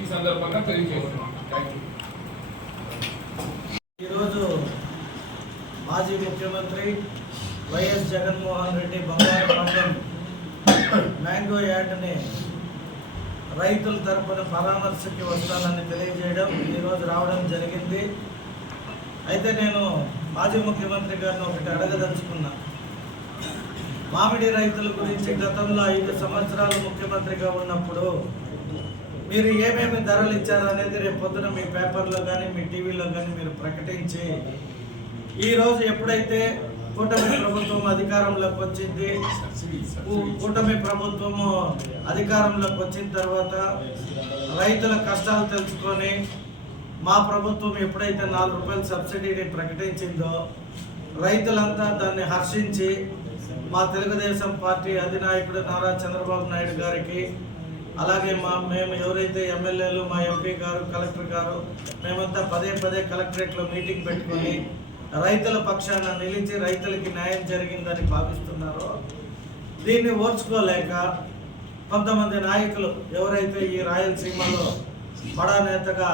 ఈ సందర్భంగా తెలియజేస్తున్నాం. ఈరోజు మాజీ ముఖ్యమంత్రి వైఎస్ జగన్మోహన్ రెడ్డి బంగారుపాలెం మ్యాంగో యార్డ్ని రైతుల తరపున పరామర్శకి వస్తానని తెలియజేయడం ఈరోజు రావడం జరిగింది. అయితే నేను మాజీ ముఖ్యమంత్రి గారిని ఒకటి అడగదలుచుకున్నా. మామిడి రైతుల గురించి గతంలో ఐదు సంవత్సరాలు ముఖ్యమంత్రిగా ఉన్నప్పుడు మీరు ఏమేమి ధరలు ఇచ్చారు అనేది రేపు పొద్దున మీ పేపర్లో కానీ మీ టీవీలో కానీ మీరు ప్రకటించి ఈరోజు ఎప్పుడైతే కూటమి ప్రభుత్వం అధికారంలోకి వచ్చింది కూటమి ప్రభుత్వము అధికారంలోకి వచ్చిన తర్వాత రైతుల కష్టాలు తెలుసుకొని మా ప్రభుత్వం ఎప్పుడైతే నాలుగు రూపాయల సబ్సిడీని ప్రకటించిందో రైతులంతా దాన్ని హర్షించి మా తెలుగుదేశం పార్టీ అధినాయకుడు నారా చంద్రబాబు నాయుడు గారికి అలాగే మా మేము ఎవరైతే ఎమ్మెల్యేలు మా ఎంపీ గారు కలెక్టర్ గారు మేమంతా పదే పదే కలెక్టరేట్లో మీటింగ్ పెట్టుకొని రైతుల పక్షాన నిలిచి రైతులకి న్యాయం జరిగిందని భావిస్తున్నారో దీన్ని ఓర్చుకోలేక కొంతమంది నాయకులు ఎవరైతే ఈ రాయలసీమలో బడా నేతగా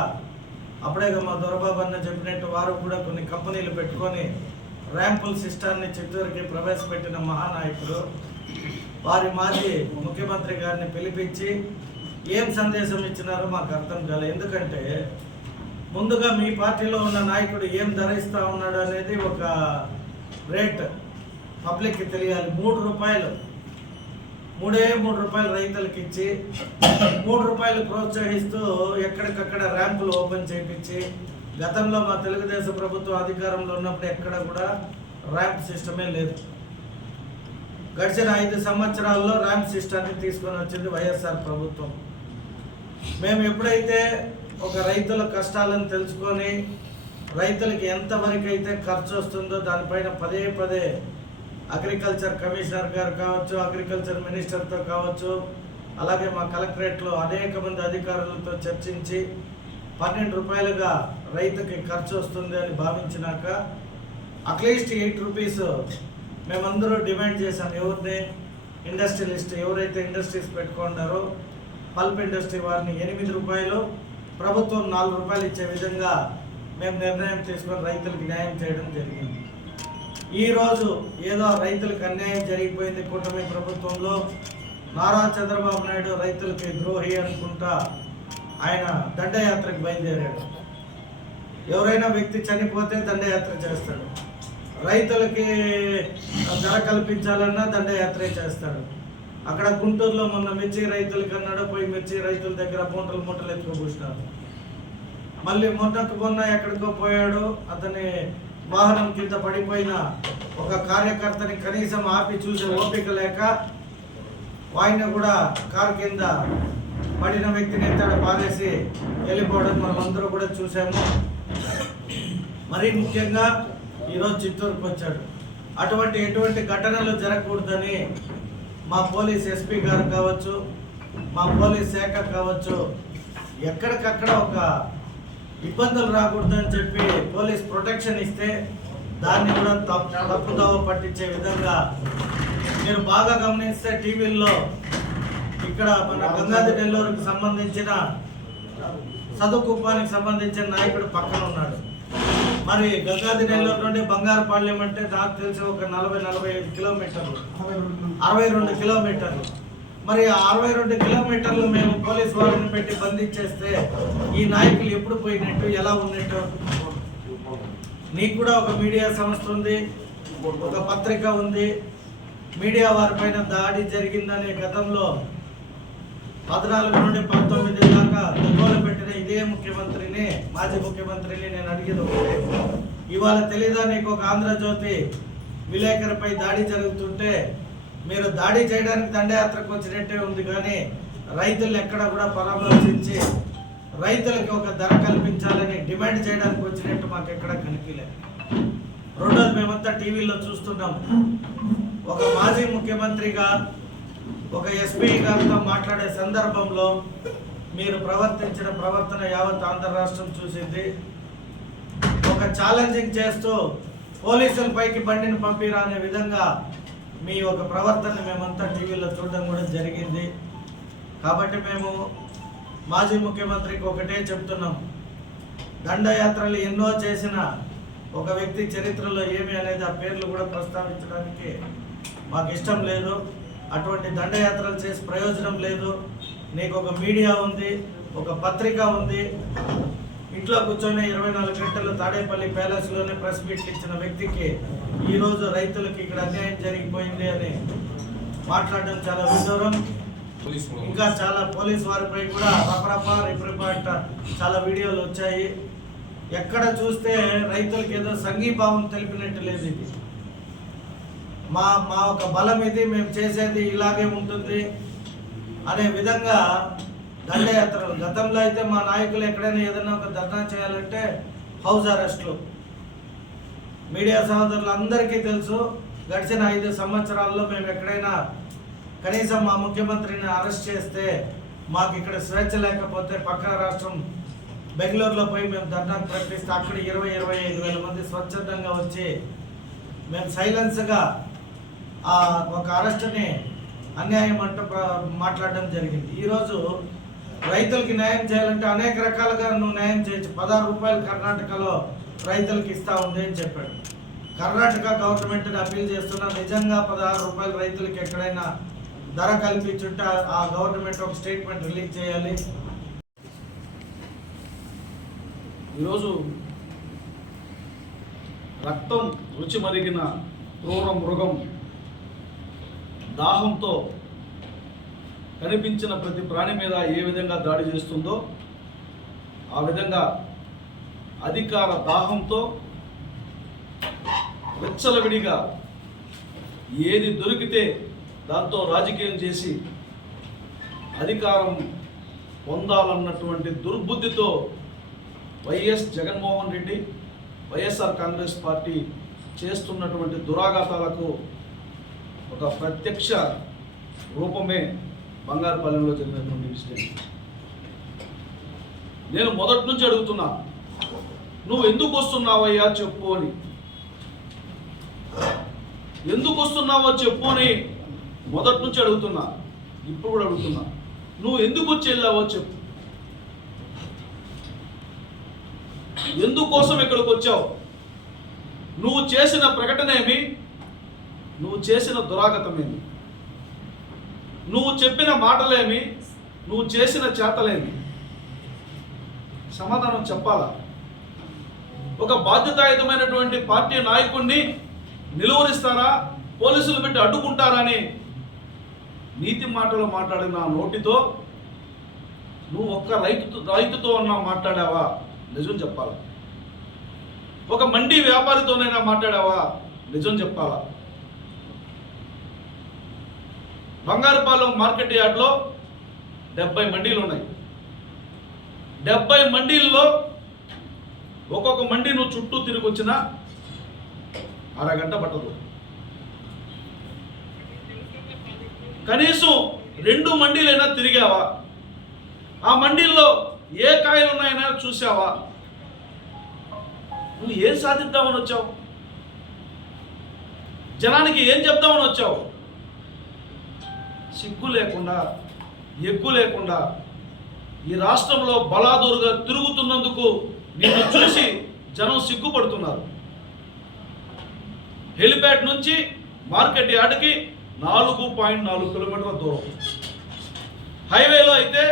అప్పుడే మా దొరబాబు అన్న చెప్పినట్టు వారు కూడా కొన్ని కంపెనీలు పెట్టుకొని ర్యాంపుల్ సిస్టాన్ని చిత్తూరుకి ప్రవేశపెట్టిన మహానాయకుడు వారి మాజీ ముఖ్యమంత్రి గారిని పిలిపించి ఏం సందేశం ఇచ్చినారో మాకు అర్థం కాలే. ఎందుకంటే ముందుగా మీ పార్టీలో ఉన్న నాయకుడు ఏం ధరిస్తూ ఉన్నాడు అనేది ఒక రేట్ పబ్లిక్కి తెలియాలి. మూడు రూపాయలు. మూడే మూడు రూపాయలు రైతులకు ఇచ్చి మూడు రూపాయలు ప్రోత్సహిస్తూ ఎక్కడికక్కడ ర్యాంపులు ఓపెన్ చేయించి గతంలో మా తెలుగుదేశం ప్రభుత్వం అధికారంలో ఉన్నప్పుడు ఎక్కడ కూడా ర్యాంప్ సిస్టమే లేదు. గడిచిన ఐదు సంవత్సరాల్లో ర్యాంప్ సిస్టాన్ని తీసుకొని వచ్చింది వైఎస్ఆర్ ప్రభుత్వం. మేము ఎప్పుడైతే ఒక రైతుల కష్టాలను తెలుసుకొని రైతులకి ఎంతవరకు అయితే ఖర్చు వస్తుందో దానిపైన పదే పదే అగ్రికల్చర్ కమిషనర్ గారు కావచ్చు అగ్రికల్చర్ మినిస్టర్తో కావచ్చు అలాగే మా కలెక్టరేట్లో అనేక మంది అధికారులతో చర్చించి పన్నెండు రూపాయలుగా రైతుకి ఖర్చు వస్తుంది అని భావించినాక అట్లీస్ట్ ఎయిట్ రూపీస్ మేమందరూ డిమాండ్ చేశాం ఎవరిని ఇండస్ట్రియలిస్ట్ ఎవరైతే ఇండస్ట్రీస్ పెట్టుకున్నారో పల్ప్ ఇండస్ట్రీ వారిని ఎనిమిది రూపాయలు ప్రభుత్వం నాలుగు రూపాయలు ఇచ్చే విధంగా మేము నిర్ణయం తీసుకొని రైతులకు న్యాయం చేయడం జరిగింది. ఈరోజు ఏదో రైతులకు అన్యాయం జరిగిపోయింది కూటమి ప్రభుత్వంలో. నారా చంద్రబాబు నాయుడు రైతులకి ద్రోహి అనుకుంటా ఆయన దండయాత్రకు బయలుదేరాడు. ఎవరైనా వ్యక్తి చనిపోతే దండయాత్ర చేస్తాడు. రైతులకి ధర కల్పించాలన్నా దండయాత్రే చేస్తాడు అక్కడ గుంటూరులో మొన్న మిర్చి రైతులకి అన్నాడు పోయి మిర్చి రైతుల దగ్గర మూటలు మూటలు ఎత్తుకోబూసినారు మళ్ళీ మొన్నకు మొన్న ఎక్కడికో పోయాడు అతని వాహనం కింద పడిపోయిన ఒక కార్యకర్తని కనీసం ఆపి చూసే ఓపిక లేక ఆయన కూడా కారు కింద పడిన వ్యక్తిని ఎత్తాడు పారేసి వెళ్ళిపోవడం మనం అందరూ కూడా చూసాము. మరీ ముఖ్యంగా ఈరోజు చిత్తూరుకు వచ్చాడు. అటువంటి ఎటువంటి ఘటనలు జరగకూడదని మా పోలీస్ ఎస్పీ గారు కావచ్చు మా పోలీస్ శాఖ కావచ్చు ఎక్కడికక్కడ ఒక ఇబ్బందులు రాకూడదని చెప్పి పోలీస్ ప్రొటెక్షన్ ఇస్తే దాన్ని కూడా తప్పు తప్పుదోవ పట్టించే విధంగా మీరు బాగా గమనిస్తే టీవీల్లో ఇక్కడ మన గంగాధి నెల్లూరుకి సంబంధించిన సదుకుప్పానికి సంబంధించిన నాయకుడు పక్కన ఉన్నాడు. మరి గంగాధి నెల్లూరు నుండి బంగారుపాళ్యం అంటే నాకు తెలిసి ఒక నలభై నలభై ఐదు కిలోమీటర్లు. అరవై రెండు కిలోమీటర్లు. మరి అరవై రెండు కిలోమీటర్లు మేము పోలీస్ వారిని పెట్టి బంధించేస్తే ఈ నాయకులు ఎప్పుడు పోయినట్టు ఎలా ఉన్నట్టు నీకు కూడా ఒక మీడియా సంస్థ ఉంది ఒక పత్రిక ఉంది. మీడియా వారిపైన దాడి జరిగిందనే గతంలో పద్నాలుగు నుండి పంతొమ్మిది దాకా గగ్గోలు పెట్టిన ఇదే ముఖ్యమంత్రిని మాజీ ముఖ్యమంత్రిని నేను అడిగేది ఒకటే. ఇవాళ తెలీదా నీకు ఒక ఆంధ్రజ్యోతి విలేకరిపై దాడి జరుగుతుంటే మీరు దాడి చేయడానికి దండయాత్రకు వచ్చినట్టే ఉంది కానీ రైతులు ఎక్కడ కూడా పరామర్శించి రైతులకి ఒక ధర కల్పించాలని డిమాండ్ చేయడానికి వచ్చినట్టు మాకు ఎక్కడ కనిపించలేదు. రెండోది మేమంతా టీవీలో చూస్తున్నాం. ఒక మాజీ ముఖ్యమంత్రిగా ఒక ఎస్పీ గారితో మాట్లాడే సందర్భంలో మీరు ప్రవర్తించిన ప్రవర్తన యావత్ ఆంధ్ర రాష్ట్రం చూసింది. ఒక ఛాలెంజింగ్ చేస్తూ పోలీసుల పైకి బండిని పంపిరా అనే విధంగా మీ ఒక ప్రవర్తన మేమంతా టీవీలో చూడడం కూడా జరిగింది. కాబట్టి మేము మాజీ ముఖ్యమంత్రికి ఒకటే చెప్తున్నాం. దండయాత్రలు ఎన్నో చేసిన ఒక వ్యక్తి చరిత్రలో ఏమి అనేది ఆ పేర్లు కూడా ప్రస్తావించడానికి మాకు ఇష్టం లేదు. అటువంటి దండయాత్రలు చేసి ప్రయోజనం లేదు. నీకు ఒక మీడియా ఉంది ఒక పత్రిక ఉంది. ఇంట్లో కూర్చొని ఇరవై నాలుగు గంటలు తాడేపల్లి ప్యాలెస్లోనే ప్రెస్ మీట్లు ఇచ్చిన వ్యక్తికి ఈరోజు రైతులకి ఇక్కడ అన్యాయం జరిగిపోయింది అని మాట్లాడడం చాలా విదూరం ఇంకా చాలా పోలీస్ వారిపై కూడా రపరప రిప్రిపాట్ చాలా వీడియోలు వచ్చాయి. ఎక్కడ చూస్తే రైతులకి ఏదో సంఘీభావం తెలిపినట్టు లేదు ఇది. మా మా ఒక బలం ఇది మేము చేసేది ఇలాగే ఉంటుంది అనే విధంగా దండయాత్రలు గతంలో అయితే మా నాయకులు ఎక్కడైనా ఏదైనా ఒక ధర్నా చేయాలంటే హౌస్ అరెస్ట్లు. మీడియా సహోదరులు అందరికీ తెలుసు గడిచిన ఐదు సంవత్సరాల్లో మేము ఎక్కడైనా కనీసం మా ముఖ్యమంత్రిని అరెస్ట్ చేస్తే మాకు ఇక్కడ స్వేచ్ఛ లేకపోతే పక్క రాష్ట్రం బెంగళూరులో పోయి మేము ధర్నాకు ప్రకటిస్తే అక్కడ ఇరవై ఇరవై ఐదు వేల మంది స్వచ్ఛందంగా వచ్చి మేము సైలెన్స్గా ఒక అరెస్ట్ని అన్యాయం అంట మాట్లాడడం జరిగింది. ఈరోజు రైతులకి న్యాయం చేయాలంటే అనేక రకాలుగా నువ్వు న్యాయం చేయొచ్చు. పదహారు రూపాయలు కర్ణాటకలో రైతులకి ఇస్తా ఉంది అని చెప్పాడు. కర్ణాటక గవర్నమెంట్ని అప్పీల్ చేస్తున్నా నిజంగా పదహారు రూపాయలు రైతులకి ఎక్కడైనా ధర కల్పించుంటే ఆ- ఆ గవర్నమెంట్ ఒక స్టేట్మెంట్ రిలీజ్ చేయాలి. ఈరోజు రక్తం రుచి మరిగిన క్రూర మృగం దాహంతో కనిపించిన ప్రతి ప్రాణి మీద ఏ విధంగా దాడి చేస్తుందో ఆ విధంగా అధికార దాహంతో విచ్చలవిడిగా ఏది దొరికితే దాంతో రాజకీయం చేసి అధికారం పొందాలన్నటువంటి దుర్బుద్ధితో YS Jaganmohan Reddy YSR Congress party చేస్తున్నటువంటి దురాఘాతాలకు ఒక ప్రత్యక్ష రూపమే బంగారుపాలెంలో జరిగినటువంటి ఇన్సిడెంట్ నేను మొదటి నుంచి అడుగుతున్నా నువ్వు ఎందుకు వస్తున్నావయ్యా చెప్పు అని. ఎందుకు వస్తున్నావో చెప్పు అని మొదటి నుంచి అడుగుతున్నా ఇప్పుడు కూడా అడుగుతున్నా. నువ్వు ఎందుకు వచ్చి వెళ్ళావో చెప్పు. ఎందుకోసం ఇక్కడికి వచ్చావు? నువ్వు చేసిన ప్రకటన ఏమి? నువ్వు చేసిన దురాగతమేమి? నువ్వు చెప్పిన మాటలేమి? నువ్వు చేసిన చేతలేమి? సమాధానం చెప్పాలా? ఒక బాధ్యతాయుతమైనటువంటి పార్టీ నాయకుడిని నిలువరిస్తారా? పోలీసులు పెట్టి అడ్డుకుంటారని నీతి మాటలు మాట్లాడిన నోటితో నువ్వు ఒక్క రైతు రైతుతో అన్నా మాట్లాడావా? నిజం చెప్పాలా? ఒక మండీ వ్యాపారితోనైనా మాట్లాడావా? నిజం చెప్పాలా? బంగారుపాలెం మార్కెట్ యార్డ్లో డెబ్బై మండీలు ఉన్నాయి. డెబ్బై మండీల్లో ఒక్కొక్క మండీ నువ్వు చుట్టూ తిరిగి వచ్చినా అరగంట పట్టదు. కనీసం రెండు మండీలైనా తిరిగావా? ఆ మండీల్లో ఏ కాయలు ఉన్నాయన్నా చూసావా? నువ్వు ఏం సాధిద్దామని వచ్చావు? జనానికి ఏం చెప్దామని వచ్చావు? సిగ్గు లేకుండా ఎగ్గు లేకుండా ఈ రాష్ట్రంలో బలాదూరుగా తిరుగుతున్నందుకు నిన్ను చూసి జనం సిగ్గుపడుతున్నారు. హెలిప్యాడ్ నుంచి మార్కెట్ యార్డ్కి నాలుగు పాయింట్ నాలుగు కిలోమీటర్ల దూరం. హైవేలో అయితే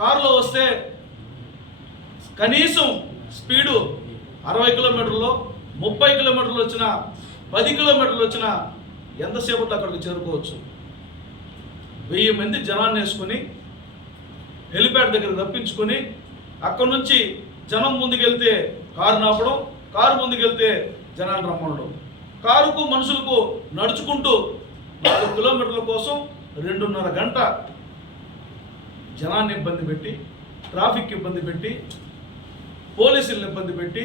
కారులో వస్తే కనీసం స్పీడు అరవై కిలోమీటర్లు ముప్పై కిలోమీటర్లు వచ్చిన పది కిలోమీటర్లు వచ్చిన ఎంతసేపట్లో అక్కడికి చేరుకోవచ్చు? వెయ్యి మంది జనాన్ని వేసుకొని హెలిప్యాడ్ దగ్గర తప్పించుకొని అక్కడ నుంచి జనం ముందుకెళ్తే కారు నాపడం కారు ముందుకెళ్తే జనాన్ని రమ్మడం కారుకు మనుషులకు నడుచుకుంటూ నాలుగు కిలోమీటర్ల కోసం రెండున్నర గంట జనాన్ని ఇబ్బంది పెట్టి ట్రాఫిక్ ఇబ్బంది పెట్టి పోలీసులను ఇబ్బంది పెట్టి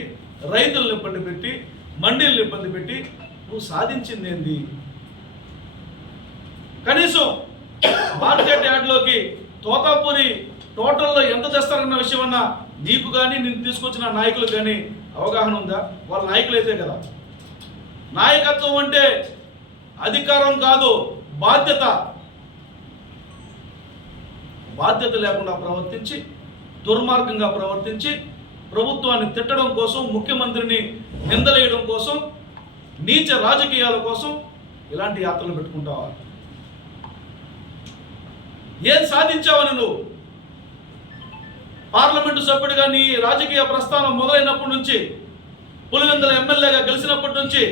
రైతులను ఇబ్బంది పెట్టి మండీలను ఇబ్బంది పెట్టి నువ్వు సాధించింది ఏంది? కనీసం మార్కెట్ యార్డ్లోకి తోతాపూరి టోటల్లో ఎంత తెస్తారన్న విషయం అన్న నీకు కానీ నేను తీసుకొచ్చిన నాయకులకు కానీ అవగాహన ఉందా? వాళ్ళ నాయకులైతే కదా. నాయకత్వం అంటే అధికారం కాదు బాధ్యత. బాధ్యత లేకుండా ప్రవర్తించి దుర్మార్గంగా ప్రవర్తించి ప్రభుత్వాన్ని తిట్టడం కోసం ముఖ్యమంత్రిని నిందలేయడం కోసం నీచ రాజకీయాల కోసం ఇలాంటి యాత్రలు పెట్టుకుంటావా ఏం సాధించావని నువ్వు? పార్లమెంటు సభ్యుడిగా నీ రాజకీయ ప్రస్థానం మొదలైనప్పటి నుంచి పులివెందుల ఎమ్మెల్యేగా గెలిచినప్పటి నుంచి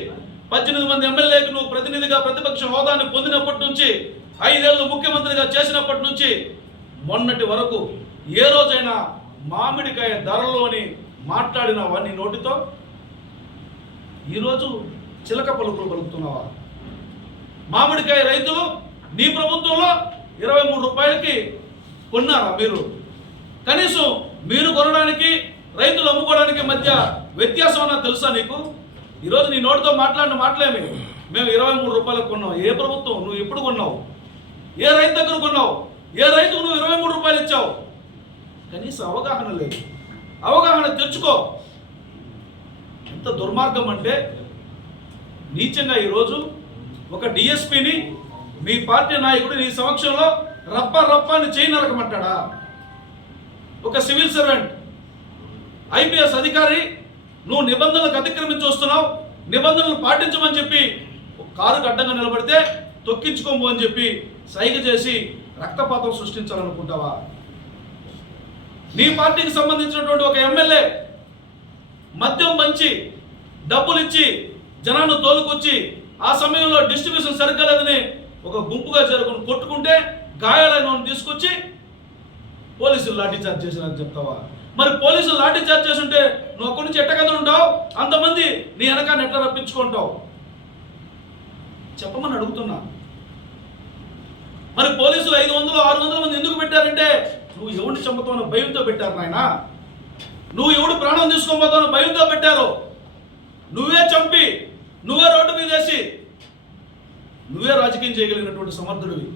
పద్దెనిమిది మంది ఎమ్మెల్యేకు నువ్వు ప్రతినిధిగా ప్రతిపక్ష హోదాని పొందినప్పటి నుంచి ఐదేళ్ళు ముఖ్యమంత్రిగా చేసినప్పటి నుంచి మొన్నటి వరకు ఏ రోజైనా మామిడికాయ ధరలోని అని వాడిని నోటితో? ఈరోజు చిలక పలుకులు పలుకుతున్నావా? మామిడికాయ రైతులు నీ ప్రభుత్వంలో ఇరవై మూడు రూపాయలకి కొన్నారా మీరు? కనీసం మీరు కొనడానికి రైతులు అమ్ముకోవడానికి మధ్య వ్యత్యాసం అన్నా తెలుసా నీకు? ఈరోజు నీ నోటితో మాట్లాడిన మాటలేమి? మేము ఇరవై మూడు రూపాయలకు కొన్నాం. ఏ ప్రభుత్వం? నువ్వు ఎప్పుడు కొన్నావు? ఏ రైతు దగ్గర కొన్నావు? ఏ రైతుకు నువ్వు ఇరవై మూడు రూపాయలు ఇచ్చావు? కనీసం అవగాహన లేదు. అవగాహన తెచ్చుకో. ఎంత దుర్మార్గం అంటే నీచంగా ఈరోజు ఒక డిఎస్పిని మీ పార్టీ నాయకుడు నీ సమక్షంలో రప్ప రప్ప అని చేయి నరకమంటాడా? ఒక సివిల్ సర్వెంట్ ఐపీఎస్ అధికారి నువ్వు నిబంధనలకు అతిక్రమించి వస్తున్నావు నిబంధనలు పాటించమని చెప్పి కారు కారుకు అడ్డంగా నిలబడితే తొక్కించుకోము అని చెప్పి సైగ చేసి రక్తపాతం సృష్టించాలనుకుంటావా? నీ పార్టీకి సంబంధించినటువంటి ఒక ఎమ్మెల్యే మద్యం మంచి డబ్బులు ఇచ్చి జనాన్ని తోలుకొచ్చి ఆ సమయంలో డిస్ట్రిబ్యూషన్ సరిగ్గా లేదని ఒక గుంపుగా చేరుకుని కొట్టుకుంటే గాయాలైన తీసుకొచ్చి పోలీసులు లాఠీ చార్జ్ చేసినారని చెప్తావా? మరి పోలీసులు లాఠీ చార్జ్ చేస్తుంటే నువ్వు అక్కడి నుంచి ఎట్టగదు ఉంటావు? అంతమంది నీ వెనకాన్ని ఎట్లా రప్పించుకుంటావు? చెప్పమని అడుగుతున్నా. మరి పోలీసులు ఐదు వందలు ఆరు వందల మంది ఎందుకు పెట్టారంటే నువ్వు ఎవడిని చంపుతావు భయంతో పెట్టారు నాయన? నువ్వు ఎవడు ప్రాణం తీసుకోబోతావు భయంతో పెట్టారు? నువ్వే చంపి నువ్వే రోడ్డు మీద వేసి నువ్వే రాజకీయం చేయగలిగినటువంటి సమర్థుడివి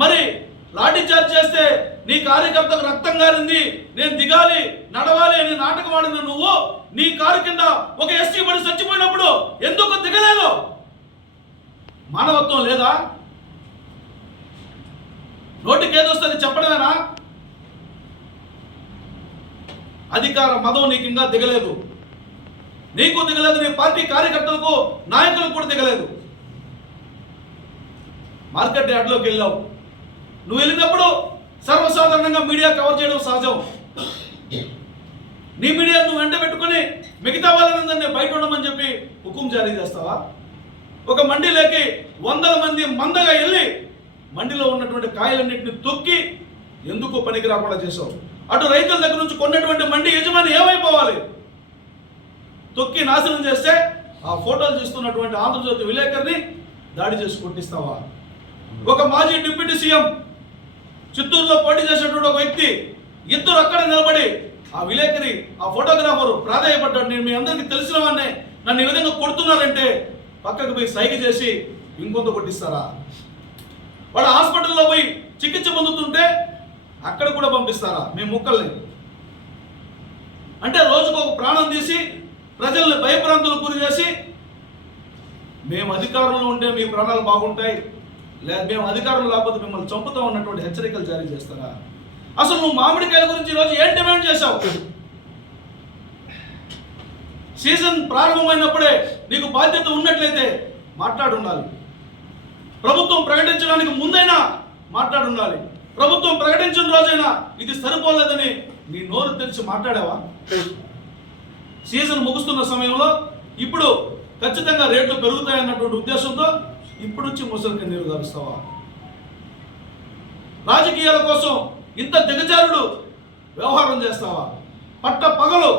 మరి లాఠీ చార్జ్ చేస్తే నీ కార్యకర్తకు రక్తం గారింది నేను దిగాలి నడవాలి అని నాటకం ఆడిన నువ్వు నీ కారు కింద ఒక ఎస్టీ పడి చచ్చిపోయినప్పుడు ఎందుకు దిగలేదు? మానవత్వం లేదా? నోటికి ఏదొస్తుంది చెప్పడమేనా? అధికార మదం నీకు ఇంకా దిగలేదు. నీకు దిగలేదు నీ పార్టీ కార్యకర్తలకు నాయకులకు కూడా దిగలేదు. మార్కెట్ యార్డ్లోకి వెళ్ళావు. నువ్వు వెళ్ళినప్పుడు సర్వసాధారణంగా మీడియా కవర్ చేయడం సహజం. నీ మీడియా నువ్వు వెంట పెట్టుకుని మిగతా వాళ్ళందరినీ బయట ఉండమని చెప్పి హుకుం జారీ చేస్తావా? ఒక మండీలోకి వందల మంది మందగా వెళ్ళి మండిలో ఉన్నటువంటి కాయలన్నింటిని తొక్కి ఎందుకు పనికి రాకుండా చేసావు అటు రైతుల దగ్గర నుంచి కొన్నటువంటి మండి యజమాని ఏమైపోవాలి? తొక్కి నాశనం చేస్తే ఆ ఫోటోలు చూస్తున్నటువంటి ఆంధ్రజ్యోతి విలేకరిని దాడి చేసి కొట్టిస్తావా? ఒక మాజీ డిప్యూటీ సీఎం చిత్తూరులో పోటీ చేసినటువంటి ఒక వ్యక్తి ఇద్దరు అక్కడ నిలబడి ఆ విలేకరి ఆ ఫోటోగ్రాఫర్ ప్రాధాయపడ్డాడు. నేను మీ అందరికీ తెలిసిన వాడినే. నన్ను ఈ విధంగా కొడుతున్నారంటే పక్కకు పోయి సైగ చేసి ఇంకొంత కొట్టిస్తారా? వాళ్ళ హాస్పిటల్లో పోయి చికిత్స పొందుతుంటే అక్కడ కూడా పంపిస్తారా? మీ ముక్కల్ని. అంటే రోజుకు ఒక ప్రాణం తీసి ప్రజల్ని భయభ్రాంతులకు గురి చేసి మేము అధికారంలో ఉంటే మీ ప్రాణాలు బాగుంటాయి. లేదా మేము అధికారంలో లేకపోతే మిమ్మల్ని చంపుతాం అన్నటువంటి హెచ్చరికలు జారీ చేస్తారా? అసలు నువ్వు మామిడికాయల గురించి ఈరోజు ఏం డిమాండ్ చేశావు? సీజన్ ప్రారంభమైనప్పుడే నీకు బాధ్యత ఉన్నట్లయితే మాట్లాడుండాలి. ప్రభుత్వం ప్రకటించడానికి ముందైనా మాట్లాడుండాలి. ప్రభుత్వం ప్రకటించిన రోజైనా ఇది సరిపోలేదని నీ నోరు తెరిచి మాట్లాడావా? సీజన్ ముగుస్తున్న సమయంలో ఇప్పుడు ఖచ్చితంగా రేట్లు పెరుగుతాయన్నటువంటి ఉద్దేశంతో ఇప్పుడు వచ్చి ముసలికి నీరు గారుస్తావా? రాజకీయాల కోసం ఇంత దిగజారుడు వ్యవహారం చేస్తావా? పట్ట పగలు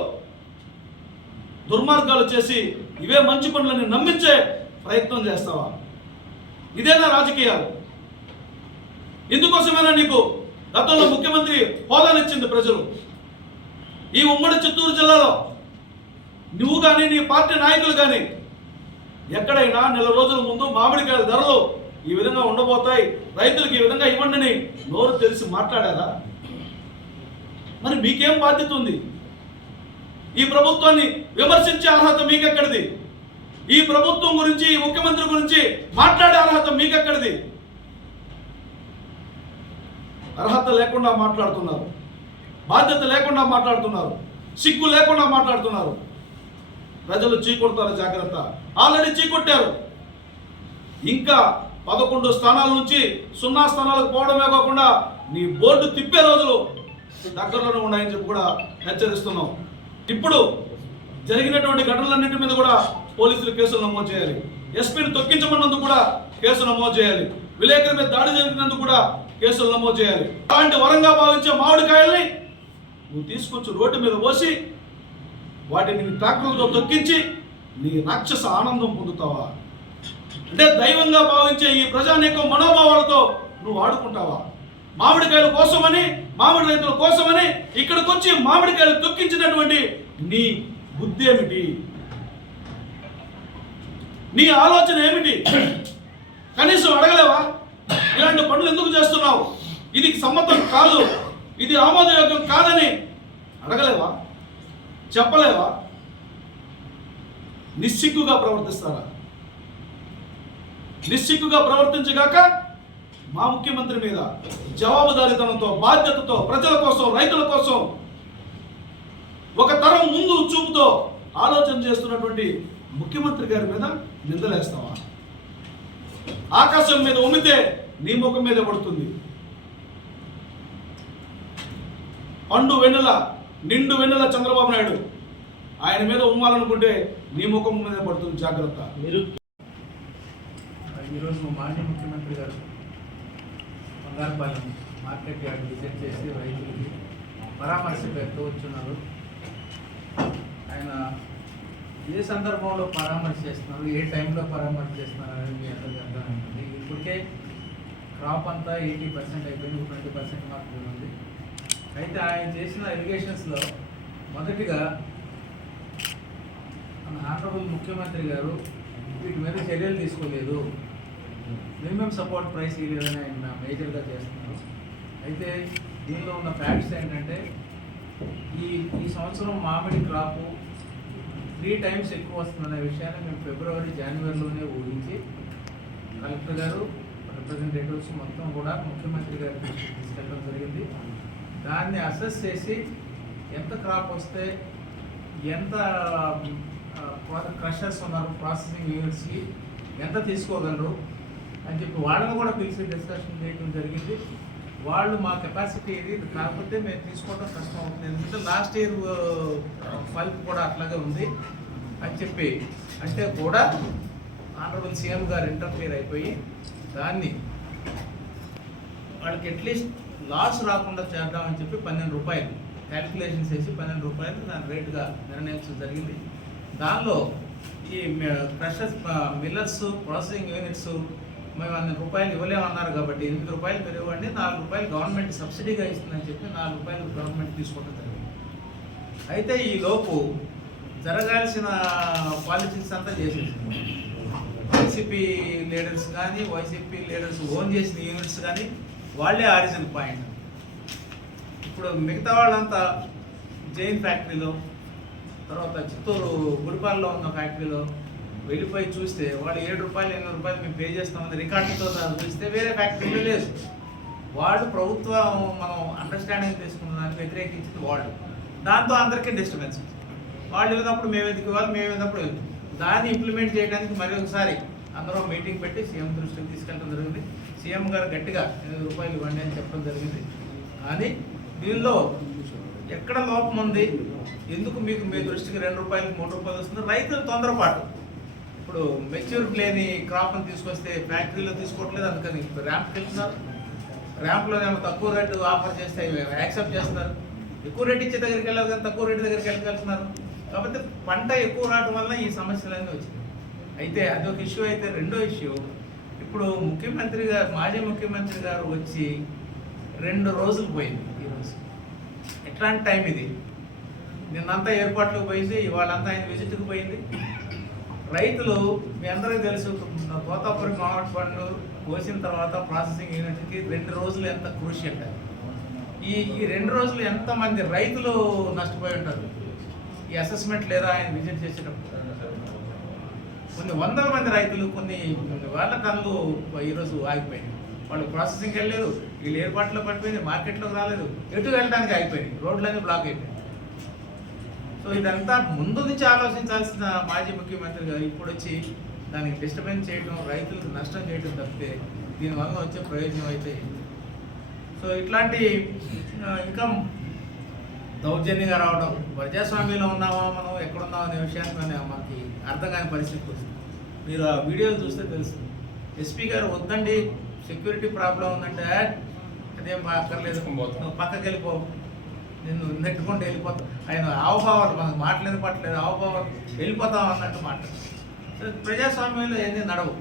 దుర్మార్గాలు చేసి ఇవే మంచి పనులని నమ్మించే ప్రయత్నం చేస్తావా? ఇదేనా రాజకీయాలు? ఇందుకోసమైనా నీకు గతంలో ముఖ్యమంత్రి హోదానిచ్చింది ప్రజలు? ఈ ఉమ్మడి చిత్తూరు జిల్లాలో నువ్వు కానీ నీ పార్టీ నాయకులు కానీ ఎక్కడైనా నెల రోజుల ముందు మామిడికాయల ధరలు ఈ విధంగా ఉండబోతాయి. రైతులకు ఈ విధంగా ఇవ్వండిని నోరు తెలిసి మాట్లాడారా? మరి మీకేం బాధ్యత ఉంది? ఈ ప్రభుత్వాన్ని విమర్శించే అర్హత మీకెక్కడిది? ఈ ప్రభుత్వం గురించి ఈ ముఖ్యమంత్రి గురించి మాట్లాడే అర్హత మీకెక్కడిది? అర్హత లేకుండా మాట్లాడుతున్నారు. బాధ్యత లేకుండా మాట్లాడుతున్నారు. సిగ్గు లేకుండా మాట్లాడుతున్నారు. ప్రజలు చీకొడతారు జాగ్రత్త. ఆల్రెడీ చీకొట్టారు. ఇంకా పదకొండు స్థానాల నుంచి సున్నా స్థానాలకు పోవడమే కాకుండా నీ బోర్డు తిప్పే రోజులు దగ్గరలోనే ఉన్నాయని చెప్పి కూడా హెచ్చరిస్తున్నాం. ఇప్పుడు జరిగినటువంటి ఘటనలన్నింటి మీద కూడా పోలీసులు కేసులు నమోదు చేయాలి. ఎస్పీని తొక్కించమన్నందుకు కూడా కేసు నమోదు చేయాలి. విలేకరుల మీద దాడి జరిగినందుకు కూడా కేసులు నమోదు చేయాలి. అలాంటి వరంగా భావించే మామిడికాయల్ని నువ్వు తీసుకొచ్చి రోడ్డు మీద పోసి వాటిని నీ ట్రాక్టర్లతో తొక్కించి నీ రాక్షస ఆనందం పొందుతావా? అంటే దైవంగా భావించే ఈ ప్రజానేక మనోభావాలతో నువ్వు ఆడుకుంటావా? మామిడికాయల కోసమని మామిడి రైతుల కోసమని ఇక్కడికి వచ్చి మామిడికాయలు తొక్కించినటువంటి నీ బుద్ధి ఏమిటి? నీ ఆలోచన ఏమిటి? కనీసం అడగలేవా? ఇలాంటి పనులు ఎందుకు చేస్తున్నావు? ఇది సమ్మతం కాదు. ఇది ఆమోదయోగ్యం కాదని అడగలేవా? చెప్పలేవా? నిస్సిగ్గుగా ప్రవర్తిస్తారా? నిస్సిగ్గుగా ప్రవర్తించగాక మా ముఖ్యమంత్రి మీద జవాబుదారీతనంతో బాధ్యతతో ప్రజల కోసం రైతుల కోసం ఒక తరం ముందు చూపుతో ఆలోచన చేస్తున్నటువంటి ముఖ్యమంత్రి గారి మీద నిందలేస్తావా? ఆకాశం మీద ఉమితే నీ ముఖం మీద పడుతుంది. పండు వెన్నెల నిండు వెన్నెల చంద్రబాబు నాయుడు. ఆయన మీద ఉమ్మాలనుకుంటే నీ ముఖం మీద పడుతుంది జాగ్రత్త. మీరు ఈరోజు మాజీ ముఖ్యమంత్రి గారు బంగారుపాలెం మార్కెట్ యార్డ్ విజిట్ చేసి రైతులకి పరామర్శ పెడుతూ వచ్చున్నారు. ఆయన ఏ సందర్భంలో పరామర్శ చేస్తున్నారు? ఏ టైంలో పరామర్శ చేస్తున్నారు అనేది మీ అందరికీ అర్థమైంది. ఇప్పటికే క్రాప్ అంతా ఎయిటీ పర్సెంట్ అయిపోయింది ట్వంటీ పర్సెంట్ మాత్రమే ఉంది. అయితే ఆయన చేసిన ఎలిగేషన్స్లో మొదటిగా మన ఆనరబుల్ ముఖ్యమంత్రి గారు వీటి మీద చర్యలు తీసుకోలేదు. మినిమం సపోర్ట్ ప్రైస్ ఇవ్వలేదని ఆయన మేజర్గా చేస్తున్నారు. అయితే దీనిలో ఉన్న ఫ్యాక్ట్స్ ఏంటంటే ఈ ఈ సంవత్సరం మామిడి క్రాపు త్రీ టైమ్స్ ఎక్కువ వస్తుందనే విషయాన్ని మేము ఫిబ్రవరి జనవరిలోనే ఊహించి కలెక్టర్ గారు రిప్రజెంటేటివ్స్ మొత్తం కూడా ముఖ్యమంత్రి గారి తీసుకెళ్ళడం జరిగింది. దాన్ని అసెస్ చేసి ఎంత క్రాప్ వస్తే ఎంత క్రషర్స్ ఉన్నారు ప్రాసెసింగ్ యూనిట్స్కి ఎంత తీసుకోగలరు అని చెప్పి వాళ్ళని కూడా పిలిచి డిస్కషన్ చేయడం జరిగింది. వాళ్ళు మా కెపాసిటీ ఇది కాకపోతే మేము తీసుకోవడం కష్టం అవుతుంది ఎందుకంటే లాస్ట్ ఇయర్ ఫలితం కూడా అట్లాగే ఉంది అని చెప్పి. అంటే కూడా ఆనరబుల్ సీఎం గారు ఇంటర్ఫియర్ అయిపోయి దాన్ని వాళ్ళకి అట్లీస్ట్ లాస్ రాకుండా చేద్దామని చెప్పి పన్నెండు రూపాయలు క్యాలిక్యులేషన్స్ వేసి పన్నెండు రూపాయలు దాని రేటుగా నిర్ణయించడం జరిగింది. దానిలో ఈ క్రషర్స్ మిల్లర్స్ ప్రాసెసింగ్ యూనిట్స్ మేము అన్ని రూపాయలు ఇవ్వలేమన్నారు కాబట్టి ఎనిమిది రూపాయలు మీరు ఇవ్వండి నాలుగు రూపాయలు గవర్నమెంట్ సబ్సిడీగా ఇస్తుందని చెప్పి నాలుగు రూపాయలు గవర్నమెంట్ తీసుకోవడం జరిగింది. అయితే ఈ లోపు జరగాల్సిన పాలిటిక్స్ అంతా చేసేసింది వైసీపీ లీడర్స్ కానీ వైసీపీ లీడర్స్ ఓన్ చేసిన యూనిట్స్ కానీ వాళ్ళే ఆరిజిన్ పాయింట్. ఇప్పుడు మిగతా వాళ్ళంతా జైన్ ఫ్యాక్టరీలో తర్వాత చిత్తూరు గుడిపాలలో ఉన్న ఫ్యాక్టరీలో వెళ్ళిపోయి చూస్తే వాళ్ళు ఏడు రూపాయలు ఎనిమిది రూపాయలు మేము పే చేస్తామని రికార్డుతో చూస్తే వేరే ఫ్యాక్టరీలు లేదు. వాళ్ళు ప్రభుత్వం మనం అండర్స్టాండింగ్ తీసుకున్న దానికి వ్యతిరేకించింది వాళ్ళు. దాంతో అందరికీ డిస్టర్బెన్స్ వాళ్ళు వెళ్ళినప్పుడు మేము ఎందుకు ఇవ్వాలి మేము వెళ్ళినప్పుడు దాన్ని ఇంప్లిమెంట్ చేయడానికి మరి ఒకసారి మీటింగ్ పెట్టి సీఎం దృష్టికి తీసుకెళ్ళడం జరిగింది. సీఎం గారు గట్టిగా ఎనిమిది రూపాయలు ఇవ్వండి అని చెప్పడం జరిగింది. కానీ దీనిలో ఎక్కడ లోపం ఉంది? ఎందుకు మీకు మీ దృష్టికి రెండు రూపాయలు మూడు రూపాయలు వస్తుంది? రైతులు తొందరపాటు. ఇప్పుడు మెచ్యూరిటీ లేని క్రాప్ని తీసుకొస్తే ఫ్యాక్టరీలో తీసుకోవట్లేదు అందుకని ర్యాంప్కి వెళ్తున్నారు. ర్యాంప్లోనేమో తక్కువ రేటు ఆఫర్ చేస్తే యాక్సెప్ట్ చేస్తున్నారు. ఎక్కువ రేటు ఇచ్చే దగ్గరికి వెళ్ళాలి కానీ తక్కువ రేటు దగ్గరికి వెళ్ళి వెళ్తున్నారు? కాబట్టి పంట ఎక్కువ రావడం వల్ల ఈ సమస్యలన్నీ వచ్చింది అయితే అదొక ఇష్యూ అయితే రెండో ఇష్యూ. ఇప్పుడు ముఖ్యమంత్రి గారు మాజీ ముఖ్యమంత్రి గారు వచ్చి రెండు రోజులు పోయింది ఈరోజు. ఎట్లాంటి టైం ఇది? నిన్నంతా ఏర్పాట్లకు పోయింది ఇవాళంతా ఆయన విజిట్కి పోయింది. రైతులు మీ అందరికీ తెలుసు తోతాపురి మామిడి పండ్లు కోసిన తర్వాత ప్రాసెసింగ్ యూనిట్కి రెండు రోజులు ఎంత కృషి అంటారు. ఈ ఈ రెండు రోజులు ఎంతమంది రైతులు నష్టపోయి ఉంటారు? ఈ అసెస్మెంట్ లేదా ఆయన విజిట్ చేసేటప్పుడు? కొన్ని వందల మంది రైతులు కొన్ని కొన్ని వేల టన్నులు ఈరోజు ఆగిపోయింది వాళ్ళు ప్రాసెసింగ్కి వెళ్ళలేదు వీళ్ళు ఏర్పాట్లో పడిపోయింది మార్కెట్లోకి రాలేదు ఎటు వెళ్ళడానికి ఆగిపోయింది రోడ్లన్నీ బ్లాక్ అయిపోయింది సో ఇదంతా ముందు నుంచి ఆలోచించాల్సిన మాజీ ముఖ్యమంత్రి గారు ఇప్పుడు వచ్చి దానికి డిస్టర్బెన్స్ చేయడం రైతులకు నష్టం చేయడం తప్పితే దీనివల్ల వచ్చే ప్రయోజనం అయితే సో ఇట్లాంటి ఇంకా దౌర్జన్యంగా రావడం ప్రజాస్వామ్యంలో ఉన్నామా మనం ఎక్కడున్నామా అనే విషయాన్ని మనకి అర్థం కాని పరిస్థితి వస్తుంది. మీరు ఆ వీడియోలు చూస్తే తెలుస్తుంది ఎస్పీ గారు వద్దండి సెక్యూరిటీ ప్రాబ్లం ఉందంటే "ఆ, అదేం అక్కర్లేదు తీసుకొని పోతాం." నువ్వు పక్కకి వెళ్ళిపో. నిన్ను నెట్టుకుంటూ వెళ్ళిపోతా. ఆయన ఆవభావాలు మనకు మాటలేదు పట్టలేదు ఆవభావాలు వెళ్ళిపోతాం అన్నట్టు మాట. సో ప్రజాస్వామ్యంలో ఎన్ని నడవు.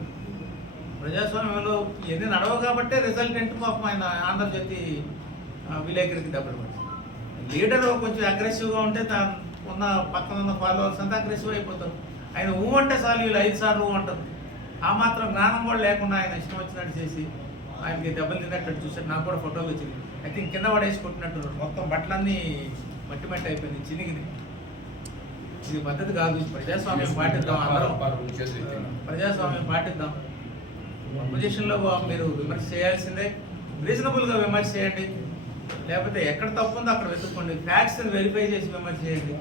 ప్రజాస్వామ్యంలో ఎన్ని నడవు కాబట్టే రిజల్టెంట్ పాపం ఆయన ఆంధ్రజ్యోతి విలేకరికి దెబ్బలు పడుతుంది లీడర్ కొంచెం అగ్రెసివ్గా ఉంటే తాను ఉన్న పక్కన ఉన్న ఫాలోవర్స్ అంతా అగ్రెసివ్ అయిపోతారు. ఆయన ఊ అంటే చాలు వీళ్ళు ఐదు సార్లు ఊ అంటారు. ఆ మాత్రం జ్ఞానం కూడా లేకుండా ఆయన ఇష్టం వచ్చినట్టు చేసి ఆయనకి దెబ్బలు తిన్నట్టు చూసారు నాకు కూడా ఫోటోలు వచ్చింది. ఐ థింక్ కింద పడేసుకుంటున్నట్టు మొత్తం బట్టలన్నీ మట్టి మట్టి అయిపోయింది చినిగింది. ఇది పద్ధతి కాదు ప్రజాస్వామ్యం పాటిద్దాం అందరం. ప్రజాస్వామ్యం పాటిద్దాం. అపోజిషన్లో మీరు విమర్శ చేయాల్సిందే. రీజనబుల్గా విమర్శ చేయండి. లేకపోతే ఎక్కడ తప్పు ఉందో అక్కడ వెతుక్కోండి. ఫ్యాక్ట్స్ వెరిఫై చేసి విమర్శ చేయండి.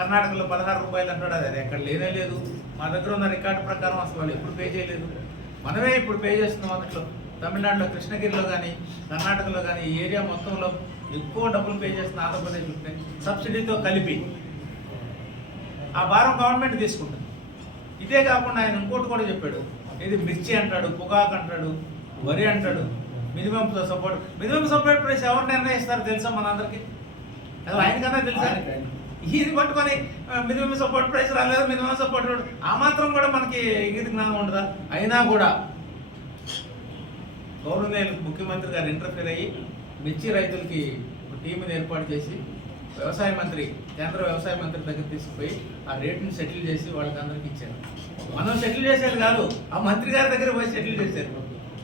కర్ణాటకలో పదహారు రూపాయలు అంటాడు అది ఎక్కడ లేనే లేదు. మా దగ్గర ఉన్న రికార్డు ప్రకారం అసలు వాళ్ళు ఎప్పుడు పే చేయలేదు. మనమే ఇప్పుడు పే చేస్తున్నాం అందులో. తమిళనాడులో కృష్ణగిరిలో కానీ కర్ణాటకలో కానీ ఈ ఏరియా మొత్తంలో ఎక్కువ డబ్బులు పే చేస్తున్న ఆంధ్రప్రదేశ్ ఉంటే సబ్సిడీతో కలిపి ఆ భారం గవర్నమెంట్ తీసుకుంటుంది. ఇదే కాకుండా ఆయన ఇంకోటి కూడా చెప్పాడు. ఇది మిర్చి అంటాడు పొగాకు అంటాడు వరి అంటాడు minimum support. Minimum support price ఎవరు నిర్ణయిస్తారు తెలుసా మనందరికి? అది ఆయనకన్నా తెలుసా? ఇది పట్టుకొని మినిమం సపోర్ట్ ప్రైస్ రాలేదు మినిమం సపోర్ట్ ఆ మాత్రం కూడా మనకి ఇంగిత జ్ఞానం ఉండదా? అయినా కూడా గౌరవనీయులు ముఖ్యమంత్రి గారు ఇంటర్ఫీర్ అయ్యి మిర్చి రైతులకి ఒక టీంని ఏర్పాటు చేసి వ్యవసాయ మంత్రి కేంద్ర వ్యవసాయ మంత్రి దగ్గర తీసుకుపోయి ఆ రేట్ని సెటిల్ చేసి వాళ్ళకి అందరికి ఇచ్చారు. మనం సెటిల్ చేసేది కాదు ఆ మంత్రి గారి దగ్గర పోయి సెటిల్ చేశారు.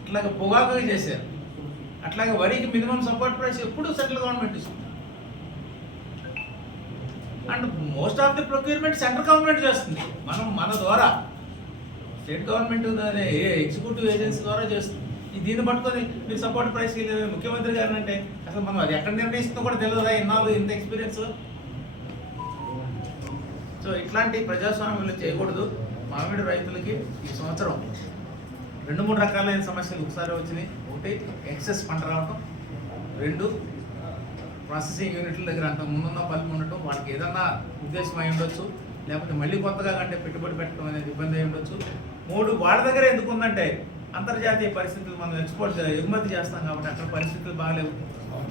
అట్లాగే పొగాకు చేశారు. అట్లాగే వరికి మినిమం సపోర్ట్ ప్రైస్ ఎప్పుడు సెంట్రల్ గవర్నమెంట్ ఇస్తుంది. And most of the procurement central government చేస్తుంది. మనం మన ద్వారా స్టేట్ గవర్నమెంట్ ఎగ్జిక్యూటివ్ ఏజెన్సీ ద్వారా చేస్తుంది. దీన్ని పట్టుకొని మీరు సపోర్ట్ ప్రైస్ ముఖ్యమంత్రి గారు అంటే అసలు మనం అది ఎక్కడ నిర్ణయిస్తుందో కూడా తెలియదా ఇన్నాళ్ళు ఇంత ఎక్స్పీరియన్స్ సో ఇట్లాంటి ప్రజాస్వామ్యంలో చేయకూడదు. మామిడి రైతులకి ఈ సంవత్సరం రెండు మూడు రకాలైన సమస్యలు ఒకసారి వచ్చినాయి. ఒకటి ఎక్సెస్ పంట రావటం. రెండు ప్రాసెసింగ్ యూనిట్ల దగ్గర అంత ముందున్న పల్లి ఉండటం వాళ్ళకి ఏదన్నా ఉద్దేశం అయి ఉండొచ్చు. లేకపోతే మళ్ళీ కొత్తగా కంటే పెట్టుబడి పెట్టడం అనేది ఇబ్బంది అయి ఉండొచ్చు. మూడు వాళ్ళ దగ్గర ఎందుకు ఉందంటే అంతర్జాతీయ పరిస్థితులు మనం ఎక్స్పోర్ట్ ఎగుమతి చేస్తాం కాబట్టి అక్కడ పరిస్థితులు బాగాలేవు.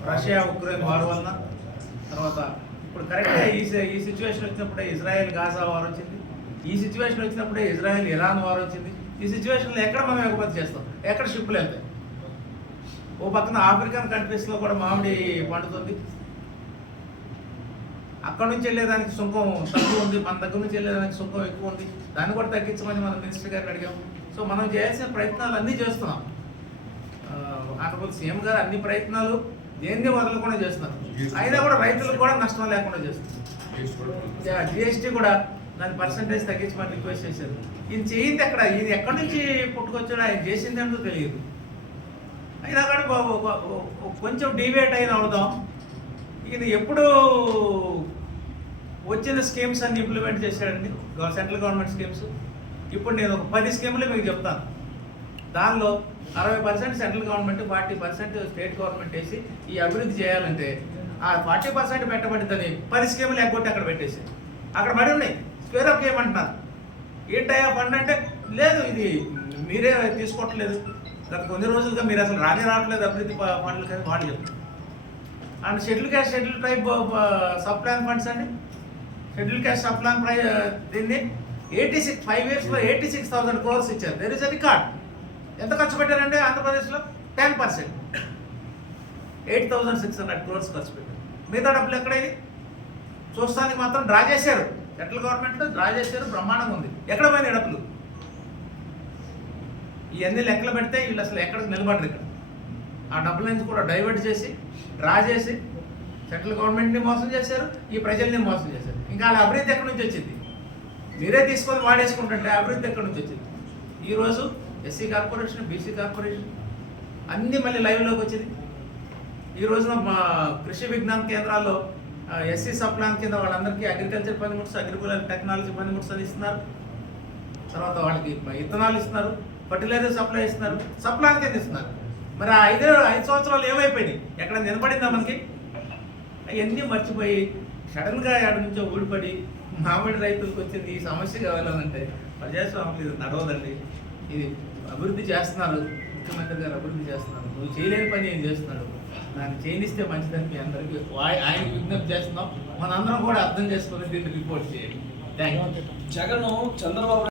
రష్యా ఉక్రెయిన్ వార్ వలన. తర్వాత ఇప్పుడు కరెక్ట్గా ఈ ఈ సిచ్యువేషన్ వచ్చినప్పుడే ఇజ్రాయెల్ గాజా వార్ వచ్చింది. ఈ సిచ్యువేషన్ వచ్చినప్పుడే ఇజ్రాయెల్ ఇరాన్ వార్ వచ్చింది. ఈ సిచ్యువేషన్లో ఎక్కడ మనం ఎగుమతి చేస్తాం? ఎక్కడ షిప్లు వెళ్తాయి? ఓ పక్కన ఆఫ్రికన్ కంట్రీస్లో కూడా మామిడి పండుతుంది. అక్కడ నుంచి వెళ్ళేదానికి సుంకం తక్కువ ఉంది మన దగ్గర నుంచి వెళ్ళేదానికి సుంకం ఎక్కువ ఉంది. దాన్ని కూడా తగ్గించమని మనం మినిస్టర్ గారిని అడిగాము. సో మనం చేయాల్సిన ప్రయత్నాలు అన్నీ చేస్తున్నాం. ఆనరబుల్ సీఎం గారు అన్ని ప్రయత్నాలు దేన్ని వదలకుండా చేస్తున్నారు. అయినా కూడా రైతులకు కూడా నష్టం లేకుండా చేస్తున్నారు. జిఎస్టీ కూడా దాని పర్సంటేజ్ తగ్గించమని రిక్వెస్ట్ చేశారు. ఈయన చేయింది ఎక్కడ? ఇది ఎక్కడి నుంచి పుట్టుకొచ్చాడో ఆయన చేసింది ఏంటో తెలియదు. అయినా కానీ బాబు కొంచెం డివేట్ అయిన అవుదాం. ఇది ఎప్పుడు వచ్చిన స్కీమ్స్ అన్ని ఇంప్లిమెంట్ చేశాడండి. Central government schemes. ఇప్పుడు నేను ఒక పది స్కీములు మీకు చెప్తాను. దానిలో అరవై percent central government forty percent state government వేసి ఈ అభివృద్ధి చేయాలంటే ఆ ఫార్టీ పర్సెంట్ పెట్టబడిందని పది స్కీములు ఎగ్గొట్టి అక్కడ పెట్టేసి. అక్కడ పడి ఉన్నాయి. స్క్వేర్ అప్ చేయమంటున్నారు. ఏంటయ్యా ఫండ్ అంటే లేదు ఇది మీరే తీసుకోవట్లేదు. గత కొన్ని రోజులుగా మీరు అసలు రానే రావట్లేదు అభివృద్ధి ఫండ్లు కానీ వాళ్ళు చెప్తారు and schedule caste schedule tribe sub plan funds అండి. షెడ్యూల్ క్యాష్ సబ్ ప్లాన్ ప్రై దీన్ని ఎయిటీ సిక్స్ ఫైవ్ ఇయర్స్లో ఎయిటీ సిక్స్ థౌసండ్ క్రోర్స్ ఇచ్చారు. దెర్ ఇస్ అ రికార్డ్ ఎంత ఖర్చు పెట్టారంటే ఆంధ్రప్రదేశ్లో? Ten percent. Eight thousand six hundred crores ఖర్చు పెట్టారు. మిగతా డబ్బులు ఎక్కడైంది? చూస్తానికి మాత్రం డ్రా చేశారు. సెంట్రల్ గవర్నమెంట్లో డ్రా చేశారు. బ్రహ్మాండంగా ఉంది. ఎక్కడ పోయినాయి డబ్బులు? ఇవన్నీ లెక్కలు పెడితే వీళ్ళు అసలు ఎక్కడికి నిలబడరు ఇక్కడ. ఆ డబ్బుల నుంచి కూడా డైవర్ట్ చేసి డ్రా చేసి సెంట్రల్ గవర్నమెంట్ని మోసం చేశారు ఈ ప్రజల్ని మోసం చేశారు. ఇంకా వాళ్ళ అభివృద్ధి ఎక్కడి నుంచి వచ్చింది? మీరే తీసుకొని వాడేసుకుంటుంటే అభివృద్ధి ఎక్కడి నుంచి వచ్చింది? ఈరోజు ఎస్సీ కార్పొరేషన్ బీసీ కార్పొరేషన్ అన్నీ మళ్ళీ లైవ్లోకి వచ్చింది. ఈ రోజున మా కృషి విజ్ఞాన కేంద్రాల్లో ఎస్సీ సప్లాన్ కింద వాళ్ళందరికీ అగ్రికల్చర్ పనిముట్స్ అగ్రికల్చర్ టెక్నాలజీ పనిముట్స్ అని ఇస్తున్నారు. తర్వాత వాళ్ళకి విత్తనాలు ఇస్తున్నారు. ఫర్టిలైజర్ సప్లై ఇస్తున్నారు. సప్లై అంతే ఇస్తున్నారు? మరి ఆ ఐదు ఐదు సంవత్సరాలు ఏమైపోయినాయి? ఎక్కడ నిలబడిందా మనకి? అవన్నీ మర్చిపోయి సడన్గా ఆడ నుంచో ఊడిపడి మామిడి రైతులకు వచ్చింది ఈ సమస్య కావాలంటే ప్రజాస్వామ్యం ఇది నడవదండి. ఇది అభివృద్ధి చేస్తున్నారు. ముఖ్యమంత్రి గారు అభివృద్ధి చేస్తున్నారు. నువ్వు చేయలేని పని ఏం చేస్తున్నాడు? దాన్ని చేయనిస్తే మంచిదని మీ అందరికీ ఆయన ఆయనకి విజ్ఞప్తి చేస్తున్నాం. మనందరం కూడా అర్థం చేసుకొని దీన్ని రిపోర్ట్ చేయండి. Thank you Jagan Chandrababu